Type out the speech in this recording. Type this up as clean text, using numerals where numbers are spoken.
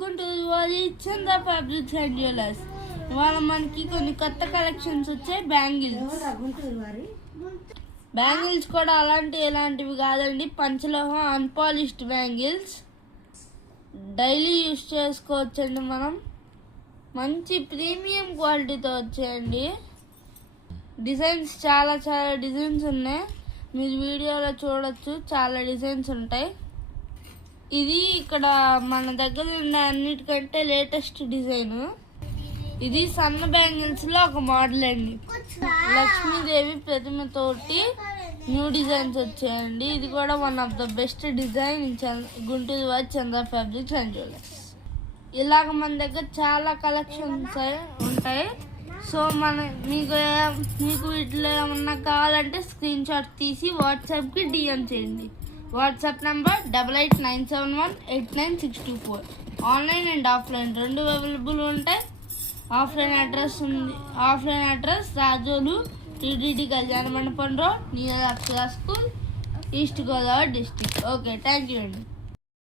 గుంటూరు వారి చందా fabrics and jewellers. ఇవాళ మనకి కొన్ని కొత్త కలెక్షన్స్ వచ్చాయి. బ్యాంగిల్స్ కూడా ఎలాంటివి కాదండి, పంచలోహం అన్పాలిష్డ్ బ్యాంగిల్స్. డైలీ యూస్ చేసుకోవచ్చండి. మనం మంచి ప్రీమియం క్వాలిటీతో వచ్చాయండి. డిజైన్స్ చాలా డిజైన్స్ ఉన్నాయి, మీరు వీడియోలో చూడొచ్చు. చాలా డిజైన్స్ ఉంటాయి. ఇది ఇక్కడ మన దగ్గర ఉన్న అన్నిటికంటే లేటెస్ట్ డిజైన్. ఇది సన్న బ్యాంగిల్స్ లో ఒక మోడల్ అండి. లక్ష్మీదేవి ప్రతిమతోటి న్యూ డిజైన్స్ వచ్చాయండి. ఇది కూడా one of the best design Guntur వారి చందా ఫ్యాబ్రిక్స్ అండ్ జ్యువెలర్స్. ఇలాగ మన దగ్గర చాలా కలెక్షన్స్ ఉంటాయి. సో మీకు వీటిలో ఏమన్నా కావాలంటే స్క్రీన్ షాట్ తీసి వాట్సాప్కి డిఎం చేయండి. WhatsApp number 8897189624. Online and offline రెండు అవైలబుల్ ఉంటాయి. ఆఫ్లైన్ అడ్రస్ రాజోలు టీటీడీ కళ్యాణ మండపం road, near Akshara school, east Godavari district. Okay, thank you అండి.